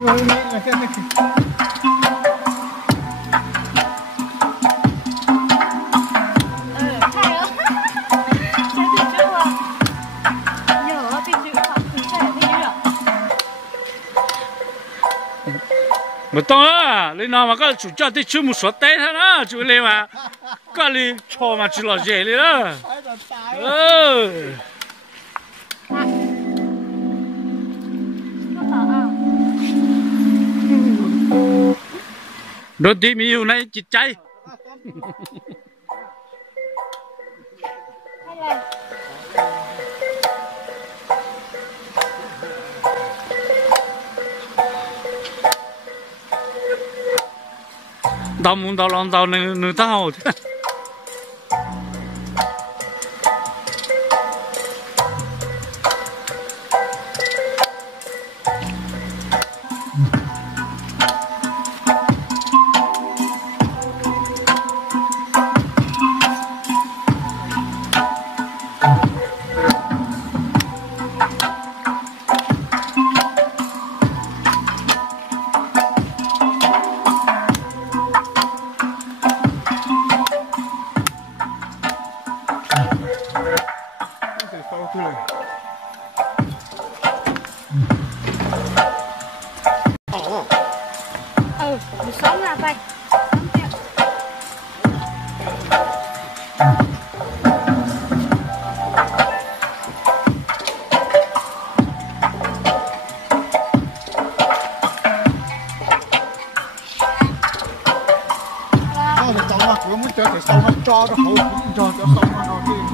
mà to á, lấy nào mà có chủ cho tới chưa một số té thôi đó, chủ lên mà có đi cho mà chỉ là dễ đi đó. Đôi tí yêu này chít cháy. Tao muốn tao lòng tao nửa tao. Sống ra vậy. Cháu mà muốn chơi thì sao nó cho nó hậu cho xong nó đi.